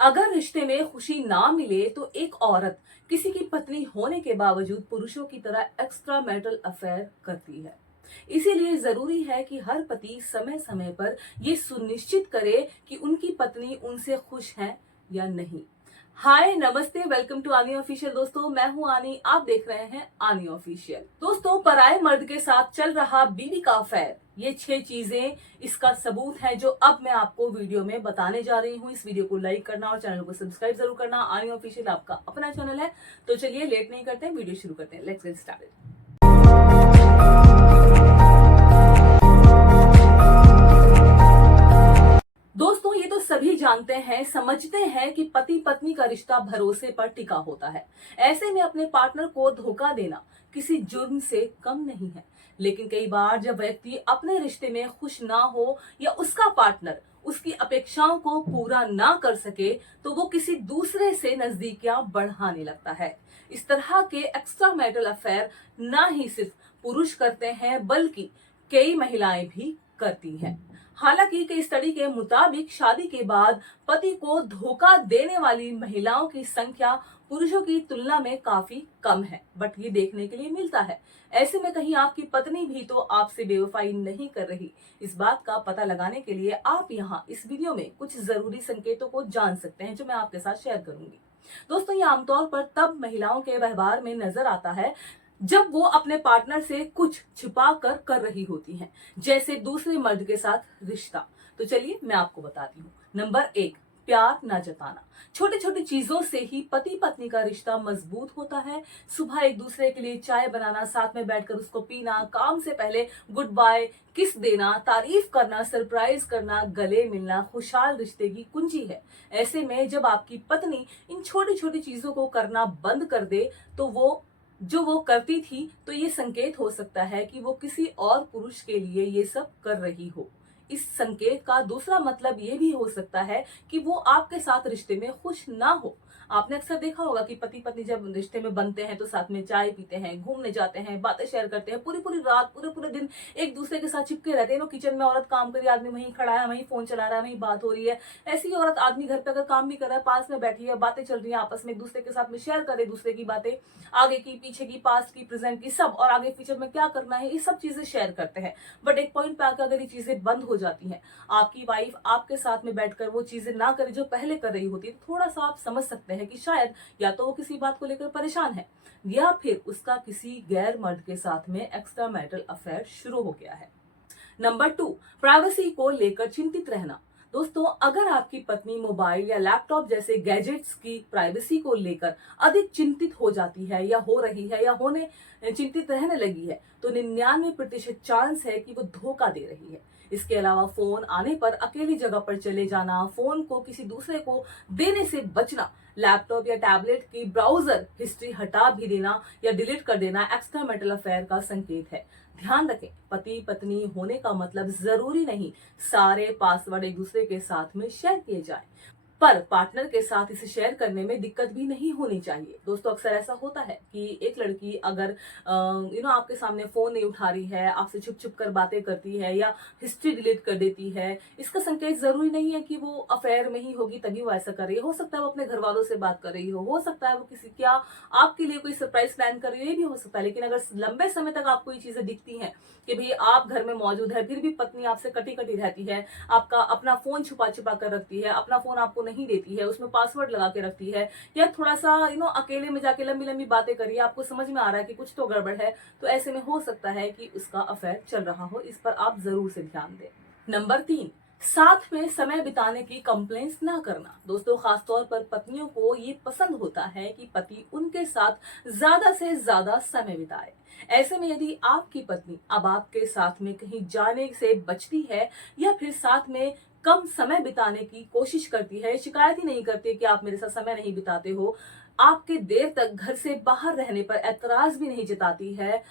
अगर रिश्ते में खुशी ना मिले तो एक औरत किसी की पत्नी होने के बावजूद पुरुषों की तरह एक्स्ट्रा मैरिटल अफेयर करती है। इसीलिए जरूरी है कि हर पति समय समय पर ये सुनिश्चित करे कि उनकी पत्नी उनसे खुश है या नहीं। हाय नमस्ते, वेलकम टू आनी ऑफिशियल। दोस्तों मैं हूं आनी, आप देख रहे हैं आनी ऑफिशियल। दोस्तों पराये मर्द के साथ चल रहा बीवी का अफेयर, ये 6 चीजें इसका सबूत है जो अब मैं आपको वीडियो में बताने जा रही हूँ। इस वीडियो को लाइक करना और चैनल को सब्सक्राइब जरूर करना। आनी ऑफिशियल आपका अपना चैनल है। तो चलिए लेट नहीं करते हैं, वीडियो शुरू करते हैं। Let's get started. दोस्तों ये तो सभी जानते हैं, समझते हैं कि पति पत्नी का रिश्ता भरोसे पर टिका होता है। ऐसे में अपने पार्टनर को धोखा देना किसी जुर्म से कम नहीं है। लेकिन कई बार जब व्यक्ति अपने रिश्ते में खुश ना हो या उसका पार्टनर उसकी अपेक्षाओं को पूरा ना कर सके तो वो किसी दूसरे से नजदीकियां बढ़ाने लगता है। इस तरह के एक्स्ट्रा मैरिटल अफेयर ना ही सिर्फ पुरुष करते हैं बल्कि कई महिलाएं भी करती हैं। हालांकि कई स्टडी के मुताबिक शादी के बाद पति को धोखा देने वाली महिलाओं की संख्या पुरुषों की तुलना में काफी कम है, बट ये देखने के लिए मिलता है। ऐसे में कहीं आपकी पत्नी भी तो आपसे बेवफाई नहीं कर रही। इस बात का पता लगाने के लिए आप यहाँ इस वीडियो में कुछ जरूरी संकेतों को जान सकते हैं जो मैं आपके साथ शेयर करूंगी। दोस्तों ये आमतौर पर तब महिलाओं के व्यवहार में नजर आता है जब वो अपने पार्टनर से कुछ छिपा कर रही होती हैं, जैसे दूसरे मर्द के साथ रिश्ता। तो चलिए मैं आपको बताती हूँ। नंबर 1, प्यार न जताना। छोटी छोटी चीजों से ही पति पत्नी का रिश्ता मजबूत होता है। सुबह एक दूसरे के लिए चाय बनाना, साथ में बैठकर उसको पीना, काम से पहले गुड बाय किस देना, तारीफ करना, सरप्राइज करना, गले मिलना खुशहाल रिश्ते की कुंजी है। ऐसे में जब आपकी पत्नी इन छोटी छोटी चीजों को करना बंद कर दे तो वो करती थी, तो ये संकेत हो सकता है कि वो किसी और पुरुष के लिए ये सब कर रही हो। इस संकेत का दूसरा मतलब ये भी हो सकता है कि वो आपके साथ रिश्ते में खुश ना हो। आपने अक्सर देखा होगा कि पति पत्नी जब रिश्ते में बनते हैं तो साथ में चाय पीते हैं, घूमने जाते हैं, बातें शेयर करते हैं, पूरी पूरी रात पूरे पूरे दिन एक दूसरे के साथ चिपके रहते हैं। किचन में औरत काम कर रही है, आदमी वहीं खड़ा है, वहीं फोन चला रहा है, वहीं बात हो रही है। ऐसी ही औरत आदमी घर पे अगर काम भी कर रहा है, पास में बैठी है, बातें चल रही है, आपस में एक दूसरे के साथ में शेयर करे दूसरे की बातें, आगे की पीछे की, पास्ट की, प्रेजेंट की, सब, और आगे फ्यूचर में क्या करना है, ये सब चीजें शेयर करते हैं। बट एक पॉइंट पे आकर अगर ये चीजें बंद हो जाती हैं, आपकी वाइफ आपके साथ में बैठकर वो चीजें ना करे जो पहले कर रही होती है, तो थोड़ा सा आप समझ सकते हैं कि शायद या तो वो किसी बात को लेकर परेशान है या फिर उसका किसी गैर मर्द के साथ में एक्स्ट्रा मैरिटल अफेयर शुरू हो गया है। नंबर 2, प्राइवेसी को लेकर चिंतित रहना। दोस्तों अगर आपकी पत्नी मोबाइल या लैपटॉप जैसे गैजेट्स की प्राइवेसी को लेकर अधिक चिंतित हो जाती है या हो रही है या होने चिंतित रहने लगी है तो 99% चांस है कि वो धोखा दे रही है। इसके अलावा फोन आने पर अकेली जगह पर चले जाना, फोन को किसी दूसरे को देने से बचना, लैपटॉप या टैबलेट की ब्राउजर हिस्ट्री हटा भी देना या डिलीट कर देना एक्स्ट्रा मैरिटल अफेयर का संकेत है। ध्यान रखें, पति पत्नी होने का मतलब जरूरी नहीं सारे पासवर्ड एक दूसरे के साथ में शेयर किए जाएं, पर पार्टनर के साथ इसे शेयर करने में दिक्कत भी नहीं होनी चाहिए। दोस्तों अक्सर ऐसा होता है कि एक लड़की अगर आपके सामने फोन नहीं उठा रही है, आपसे छुप छुप कर बातें करती है या हिस्ट्री डिलीट कर देती है, इसका संकेत जरूरी नहीं है कि वो अफेयर में ही होगी तभी वो ऐसा कर रही है। हो सकता है वो अपने घर वालों से बात कर रही हो सकता है वो किसी क्या आपके लिए कोई सरप्राइज प्लान कर रही हो, ये भी हो सकता है। लेकिन अगर लंबे समय तक आपको ये चीजें दिखती हैं कि भाई आप घर में मौजूद है फिर भी पत्नी आपसे कटी कटी रहती है, आपका अपना फोन छुपा छुपा कर रखती है, अपना फोन आपको नहीं देती है, उसमें पासवर्ड लगा के रखती है, या थोड़ा सा अकेले में जाके लंबी लंबी बातें करिए, आपको समझ में आ रहा है कि कुछ तो गड़बड़ है, तो ऐसे में हो सकता है कि उसका अफेयर चल रहा हो। इस पर आप जरूर से ध्यान दें। नंबर 3, साथ में समय बिताने की कंप्लेंट्स ना करना। दोस्तों खासतौर पर पत्नियों को ये पसंद होता है कि पति उनके साथ ज्यादा से ज्यादा समय बिताए। ऐसे में यदि आपकी पत्नी अब आपके साथ में कहीं जाने से बचती है या फिर साथ में कम समय बिताने की कोशिश करती है, शिकायत ही नहीं करती कि आप मेरे साथ समय नहीं बिताते हो, आपके देर तक घर से बाहर रहने पर ऐतराज भी नहीं जताती है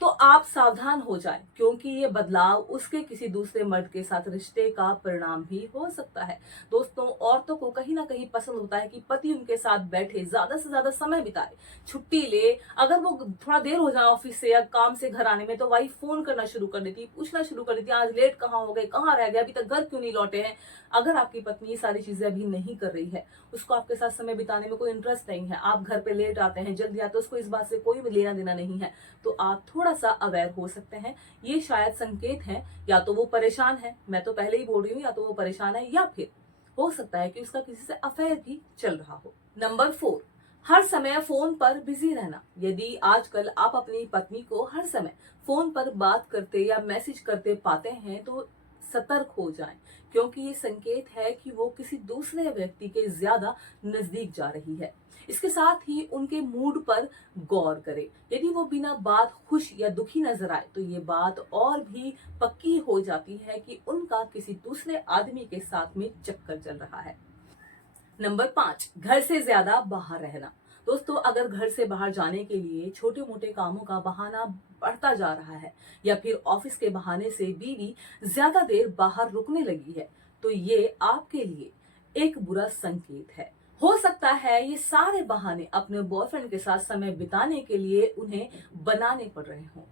तो आप सावधान हो जाएं, क्योंकि ये बदलाव उसके किसी दूसरे मर्द के साथ रिश्ते का परिणाम भी हो सकता है। दोस्तों, औरतों को कहीं ना कहीं पसंद होता है कि पति उनके साथ बैठे, ज्यादा से ज्यादा समय बिताए, छुट्टी ले। अगर वो थोड़ा देर हो जाए ऑफिस से या काम से घर आने में, तो वाइफ फोन करना शुरू कर देती है, पूछना शुरू कर देती है, आज लेट कहाँ हो गए, कहाँ रह गए, अभी तक घर क्यों नहीं लौटे हैं। अगर आपकी पत्नी ये सारी चीजें अभी नहीं कर रही है, उसको आपके साथ समय बिताने में कोई इंटरेस्ट नहीं है, आप घर पे लेट आते हैं, जल्दी आते हैं, उसको इस बात से कोई भी लेना देना नहीं है, तो आप थोड़ा सा अवेयर हो सकते हैं। ये शायद संकेत है, या तो वो परेशान है, मैं तो पहले ही बोल रही हूँ, या तो वो परेशान है, या फिर हो सकता है कि उसका किसी से अफेयर भी चल रहा हो। नंबर 4, हर समय फोन पर बिजी रहना। यदि आजकल आप अपनी पत्नी को हर समय फोन पर बात करते या मैसेज करते पाते हैं, तो सतर्क हो जाएं, क्योंकि ये संकेत है कि वो किसी दूसरे व्यक्ति के ज्यादा नजदीक जा रही है। इसके साथ ही उनके मूड पर गौर करें। यदि वो बिना बात खुश या दुखी नजर आए, तो ये बात और भी पक्की हो जाती है कि उनका किसी दूसरे आदमी के साथ में चक्कर चल रहा है। नंबर 5, घर से ज्यादा बाहर रहना। दोस्तों, अगर घर से बाहर जाने के लिए छोटे मोटे कामों का बहाना बढ़ता जा रहा है, या फिर ऑफिस के बहाने से बीवी ज्यादा देर बाहर रुकने लगी है, तो ये आपके लिए एक बुरा संकेत है। हो सकता है ये सारे बहाने अपने बॉयफ्रेंड के साथ समय बिताने के लिए उन्हें बनाने पड़ रहे हों।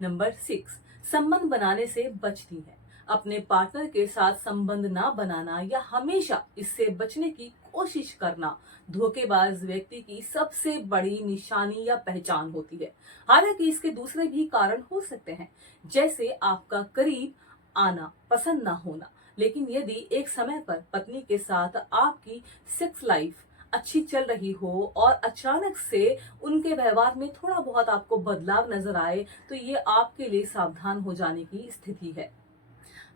नंबर 6, संबंध बनाने से बचती है। अपने पार्टनर के साथ संबंध ना बनाना या हमेशा इससे बचने की कोशिश करना धोखेबाज व्यक्ति की सबसे बड़ी निशानी या पहचान होती है। हालांकि इसके दूसरे भी कारण हो सकते हैं, जैसे आपका करीब आना पसंद ना होना। लेकिन यदि एक समय पर पत्नी के साथ आपकी सेक्स लाइफ अच्छी चल रही हो और अचानक से उनके व्यवहार में थोड़ा बहुत आपको बदलाव नजर आए, तो ये आपके लिए सावधान हो जाने की स्थिति है।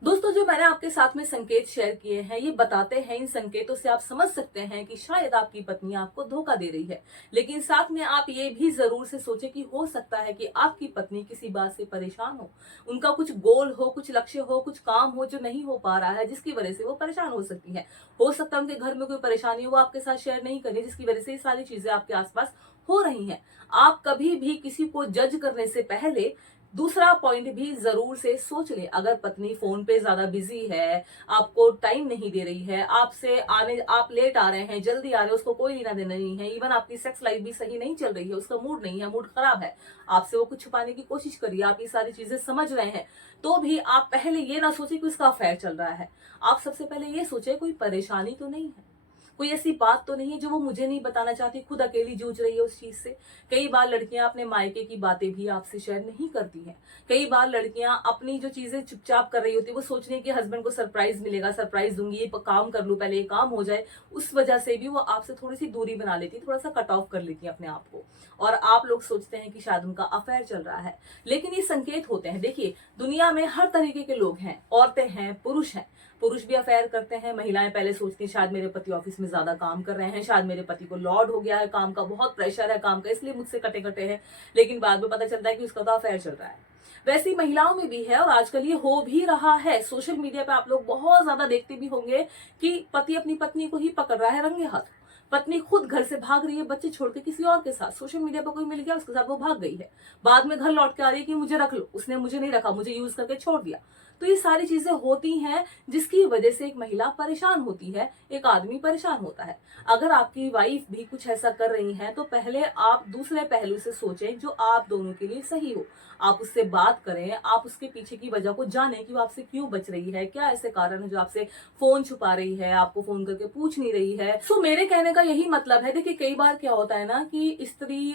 दोस्तों, जो मैंने आपके साथ में संकेत शेयर किए हैं, ये बताते हैं, इन संकेतों से आप समझ सकते हैं कि शायद आपकी पत्नी आपको धोखा दे रही है। लेकिन साथ में आप ये भी जरूर से सोचें कि हो सकता है कि आपकी पत्नी किसी बात से परेशान हो, उनका कुछ गोल हो, कुछ लक्ष्य हो, कुछ काम हो जो नहीं हो पा रहा है, जिसकी वजह से वो परेशान हो सकती है। हो सकता है उनके घर में कोई परेशानी हो, वो आपके साथ शेयर नहीं करें, जिसकी वजह से ये सारी चीजें आपके आसपास हो रही हैं। आप कभी भी किसी को जज करने से पहले दूसरा पॉइंट भी जरूर से सोच ले। अगर पत्नी फोन पे ज्यादा बिजी है, आपको टाइम नहीं दे रही है, आपसे आने, आप लेट आ रहे हैं, जल्दी आ रहे हैं, उसको कोई लेना देना नहीं है, इवन आपकी सेक्स लाइफ भी सही नहीं चल रही है, उसका मूड नहीं है, मूड खराब है, आपसे वो कुछ छुपाने की कोशिश कर रही है, आप ये सारी चीजें समझ रहे हैं, तो भी आप पहले ये ना सोचे कि उसका अफेयर चल रहा है। आप सबसे पहले ये सोचे कोई परेशानी तो नहीं है, कोई ऐसी बात तो नहीं है जो वो मुझे नहीं बताना चाहती, खुद अकेली जूझ रही है उस चीज से। कई बार लड़कियां अपने मायके की बातें भी आपसे शेयर नहीं करती हैं। कई बार लड़कियां अपनी जो चीजें चुपचाप कर रही होती है, वो सोच रही है कि हस्बैंड को सरप्राइज मिलेगा, सरप्राइज दूंगी, ये काम कर लूं, पहले ये काम हो जाए, उस वजह से भी वो आपसे थोड़ी सी दूरी बना लेती है, थोड़ा सा कट ऑफ कर लेती है अपने आप को, और आप लोग सोचते हैं कि शायद उनका अफेयर चल रहा है। लेकिन ये संकेत होते हैं। देखिए, दुनिया में हर तरीके के लोग हैं, औरतें हैं, पुरुष हैं। पुरुष भी अफेयर करते हैं। महिलाएं पहले सोचती हैं शायद मेरे पति ऑफिस में ज्यादा काम कर रहे हैं, शायद मेरे पति को लॉड हो गया है, काम का बहुत प्रेशर है, काम का इसलिए मुझसे कटे कटे हैं। लेकिन बाद में पता चलता है कि उसका तो अफेयर चल रहा है। वैसे ही महिलाओं में भी है, और आजकल ये हो भी रहा है। सोशल मीडिया पे आप लोग बहुत ज्यादा देखते भी होंगे कि पति अपनी पत्नी को ही पकड़ रहा है रंगे हाथ। पत्नी खुद घर से भाग रही है बच्चे छोड़ के किसी और के साथ, सोशल मीडिया पर कोई मिल गया उसके साथ वो भाग गई है, बाद में घर लौट के आ रही है कि मुझे रख लो, उसने मुझे नहीं रखा, मुझे यूज करके छोड़ दिया। तो ये सारी चीजें होती हैं, जिसकी वजह से एक महिला परेशान होती है, एक आदमी परेशान होता है। अगर आपकी वाइफ भी कुछ ऐसा कर रही है, तो पहले आप दूसरे पहलू से सोचें जो आप दोनों के लिए सही हो। आप उससे बात करें, आप उसके पीछे की वजह को जानें कि वो आपसे क्यों बच रही है, क्या ऐसे कारण है जो आपसे फोन छुपा रही है, आपको फोन करके पूछ नहीं रही है। सो मेरे कहने का यही मतलब है। देखिए, कई बार क्या होता है ना कि स्त्री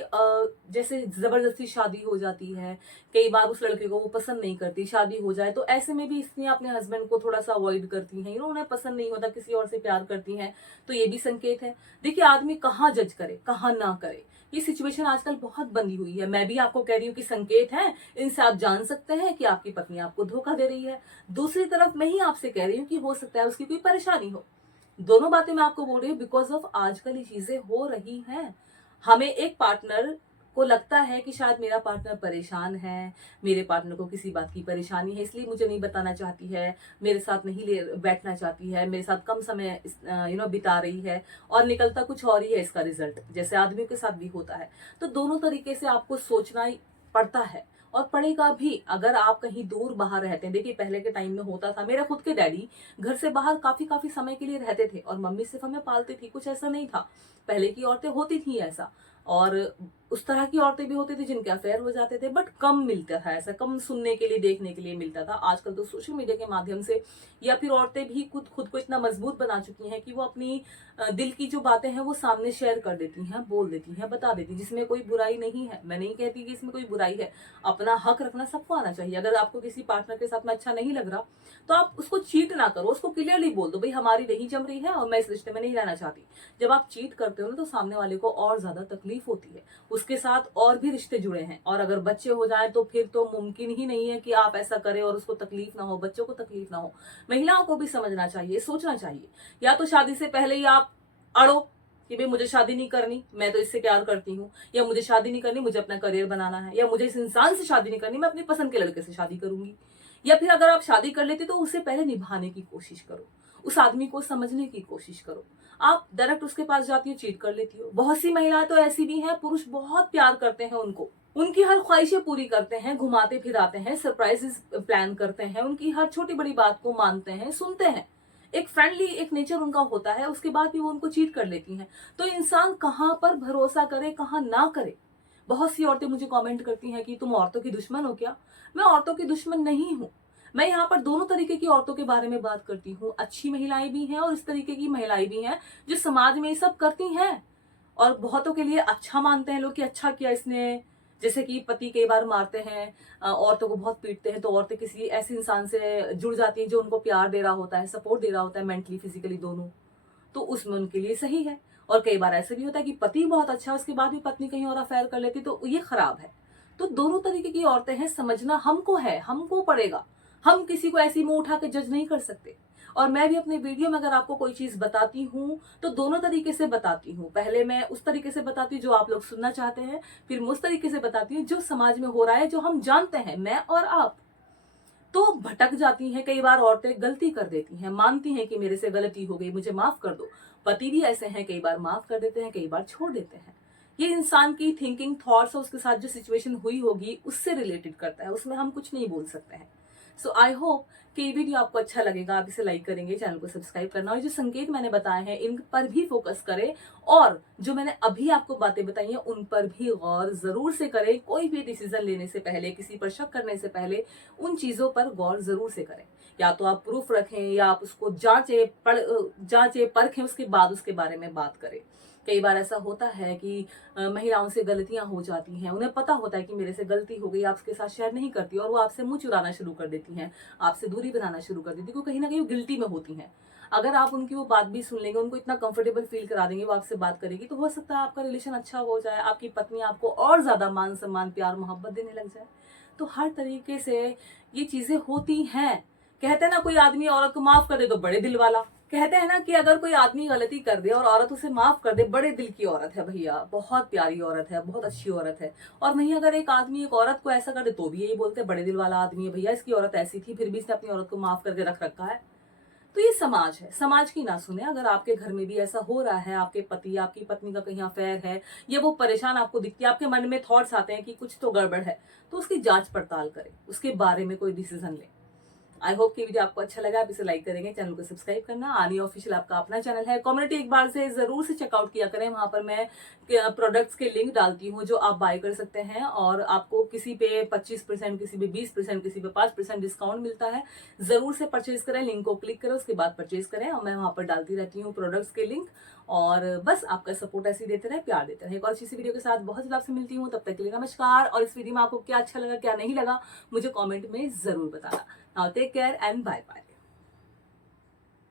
जैसे जबरदस्ती शादी हो जाती है, कई बार उस लड़के को वो पसंद नहीं करती, शादी हो जाए तो ऐसे में भी स्त्रियां अपने हस्बैंड को थोड़ा सा अवॉइड करती हैं, उन्हें पसंद नहीं होता, किसी और से प्यार करती हैं, तो ये भी संकेत है। देखिए, आदमी कहाँ जज करे, कहाँ ना करे, ये सिचुएशन आजकल बहुत बनी हुई है। मैं भी आपको कह रही हूँ कि संकेत है, इनसे आप जान सकते हैं कि आपकी पत्नी आपको धोखा दे रही है। दूसरी तरफ मैं ही आपसे कह रही हूँ कि हो सकता है उसकी कोई परेशानी हो। दोनों बातें मैं आपको बोल रही हूँ बिकॉज ऑफ आजकल ये चीजें हो रही हैं। हमें एक पार्टनर को लगता है कि शायद मेरा पार्टनर परेशान है, मेरे पार्टनर को किसी बात की परेशानी है, इसलिए मुझे नहीं बताना चाहती है, मेरे साथ नहीं ले बैठना चाहती है, मेरे साथ कम समय बिता रही है, और निकलता कुछ और ही है इसका रिजल्ट, जैसे आदमियों के साथ भी होता है। तो दोनों तरीके से आपको सोचना ही पड़ता है, और पड़ेगा भी। अगर आप कहीं दूर बाहर रहते हैं, देखिए पहले के टाइम में होता था, मेरा खुद के डैडी घर से बाहर काफी काफी समय के लिए रहते थे और मम्मी सिर्फ हमें पालती थी, कुछ ऐसा नहीं था। पहले की औरतें होती थी ऐसा, और उस तरह की औरतें भी होती थी जिनके अफेयर हो जाते थे, बट कम मिलता था ऐसा, कम सुनने के लिए देखने के लिए मिलता था। आजकल तो सोशल मीडिया के माध्यम से या फिर औरतें भी खुद खुद को इतना मजबूत बना चुकी हैं कि वो अपनी दिल की जो बातें हैं वो सामने शेयर कर देती हैं, बोल देती हैं, बता देती हैं, जिसमें कोई बुराई नहीं है। मैं नहीं कहती कि इसमें कोई बुराई है, अपना हक रखना सबको आना चाहिए। अगर आपको किसी पार्टनर के साथ में अच्छा नहीं लग रहा तो आप उसको चीट ना करो, उसको क्लियरली बोल दो भाई हमारी नहीं जम रही है और मैं इस रिश्ते में नहीं रहना चाहती। जब आप चीट करते हो ना तो सामने वाले को और ज्यादा तकलीफ होती है, उसके साथ और भी रिश्ते जुड़े हैं, और अगर बच्चे हो जाए तो फिर तो मुमकिन ही नहीं है कि आप ऐसा करें और उसको तकलीफ ना हो, बच्चों को तकलीफ ना हो। महिलाओं को भी समझना चाहिए, सोचना चाहिए। या तो शादी से पहले ही आप अड़ो कि भाई मुझे शादी नहीं करनी, मैं तो इससे प्यार करती हूँ, या मुझे शादी नहीं करनी, मुझे अपना करियर बनाना है, या मुझे इस इंसान से शादी नहीं करनी, मैं अपनी पसंद के लड़के से शादी करूंगी। या फिर अगर आप शादी कर लेते तो उसे पहले निभाने की कोशिश करो, उस आदमी को समझने की कोशिश करो। आप डायरेक्ट उसके पास जाती हो, चीट कर लेती हो। बहुत सी महिलाएं तो ऐसी भी हैं, पुरुष बहुत प्यार करते हैं उनको, उनकी हर ख्वाहिशें पूरी करते हैं, घुमाते फिराते हैं, सरप्राइजेस प्लान करते हैं, उनकी हर छोटी बड़ी बात को मानते हैं, सुनते हैं, एक फ्रेंडली एक नेचर उनका होता है, उसके बाद भी वो उनको चीट कर लेती हैं। तो इंसान कहाँ पर भरोसा करे, कहाँ ना करे। बहुत सी औरतें मुझे कमेंट करती हैं कि तुम औरतों की दुश्मन हो क्या। मैं औरतों की दुश्मन नहीं हूं, मैं यहाँ पर दोनों तरीके की औरतों के बारे में बात करती हूँ। अच्छी महिलाएं भी हैं और इस तरीके की महिलाएं भी हैं जो समाज में ये सब करती हैं, और बहुतों के लिए अच्छा मानते हैं लोग कि अच्छा किया इसने। जैसे कि पति कई बार मारते हैं, औरतों को बहुत पीटते हैं, तो औरतें किसी ऐसे इंसान से जुड़ जाती हैं जो उनको प्यार दे रहा होता है, सपोर्ट दे रहा होता है, मेंटली फिजिकली दोनों, तो उसमें उनके लिए सही है। और कई बार ऐसे भी होता है कि पति बहुत अच्छा है, उसके बाद भी पत्नी कहीं और अफेयर कर लेती, तो ये खराब है। तो दोनों तरीके की औरतें हैं, समझना हमको है, हमको पड़ेगा। हम किसी को ऐसी मुंह उठा के जज नहीं कर सकते। और मैं भी अपने वीडियो में अगर आपको कोई चीज बताती हूँ तो दोनों तरीके से बताती हूँ। पहले मैं उस तरीके से बताती हूँ जो आप लोग सुनना चाहते हैं, फिर मैं उस तरीके से बताती हूँ जो समाज में हो रहा है, जो हम जानते हैं, मैं और आप। तो भटक जाती हैं कई बार औरतें, गलती कर देती हैं, मानती हैं कि मेरे से गलती हो गई, मुझे माफ कर दो। पति भी ऐसे हैं, कई बार माफ कर देते हैं, कई बार छोड़ देते हैं। ये इंसान की थिंकिंग, थॉट्स और उसके साथ जो सिचुएशन हुई होगी उससे रिलेटेड करता है, उसमें हम कुछ नहीं बोल सकते हैं। सो आई होप कि ये वीडियो आपको अच्छा लगेगा, आप इसे लाइक करेंगे, चैनल को सब्सक्राइब करना, और जो संकेत मैंने बताए हैं इन पर भी फोकस करें, और जो मैंने अभी आपको बातें बताई हैं उन पर भी गौर जरूर से करें। कोई भी डिसीजन लेने से पहले, किसी पर शक करने से पहले उन चीजों पर गौर जरूर से करें। या तो आप प्रूफ रखें या आप उसको जांचे परखें, उसके बाद उसके बारे में बात करें। कई बार ऐसा होता है कि महिलाओं से गलतियां हो जाती हैं, उन्हें पता होता है कि मेरे से गलती हो गई, आपके साथ शेयर नहीं करती, और वो आपसे मुंह चुराना शुरू कर देती हैं, आपसे दूरी बनाना शुरू कर देती है, क्योंकि कहीं ना कहीं वो गिल्टी में होती हैं। अगर आप उनकी वो बात भी सुन लेंगे, उनको इतना कंफर्टेबल फील करा देंगे, वो आपसे बात करेगी, तो हो सकता है आपका रिलेशन अच्छा हो जाए, आपकी पत्नी आपको और ज्यादा मान सम्मान, प्यार, मोहब्बत देने लग जाए। तो हर तरीके से ये चीजें होती हैं। कहते हैं ना, कोई आदमी औरत को माफ कर दे तो बड़े दिल वाला। कहते हैं ना कि अगर कोई आदमी गलती कर दे और औरत उसे माफ कर दे, बड़े दिल की औरत है भैया, बहुत प्यारी औरत है, बहुत अच्छी औरत है। और वहीं अगर एक आदमी एक औरत को ऐसा कर दे तो भी यही बोलते हैं बड़े दिल वाला आदमी है भैया, इसकी औरत ऐसी थी फिर भी इसने अपनी औरत को माफ करके रख रखा है। तो ये समाज है, समाज की ना सुने। अगर आपके घर में भी ऐसा हो रहा है, आपके पति आपकी पत्नी का कहीं अफेयर है, या वो परेशान आपको दिखती है, आपके मन में थॉट्स आते हैं कि कुछ तो गड़बड़ है, तो उसकी जांच पड़ताल करें, उसके बारे में कोई डिसीजन लें। आई होप कि वीडियो आपको अच्छा लगा, आप इसे लाइक करेंगे, चैनल को सब्सक्राइब करना। आनी ऑफिशियल आपका अपना चैनल है, कम्युनिटी एक बार से जरूर से चेकआउट किया करें, वहां पर मैं प्रोडक्ट्स के लिंक डालती हूँ जो आप बाय कर सकते हैं, और आपको किसी पे 25%, किसी पे 20%, किसी पे 5% डिस्काउंट मिलता है। जरूर से परचेज करें, लिंक को क्लिक करें, उसके बाद परचेज करें, और मैं वहां पर डालती रहती हूँ प्रोडक्ट्स के लिंक। और बस आपका सपोर्ट ऐसे ही देते रहे, प्यार देते रहे। एक और अच्छी सी वीडियो के साथ बहुत जल्द आपसे मिलती हूँ, तब तक के लिए नमस्कार। और इस वीडियो में आपको क्या अच्छा लगा, क्या नहीं लगा, मुझे कमेंट में जरूर बताना। Now take care and bye bye.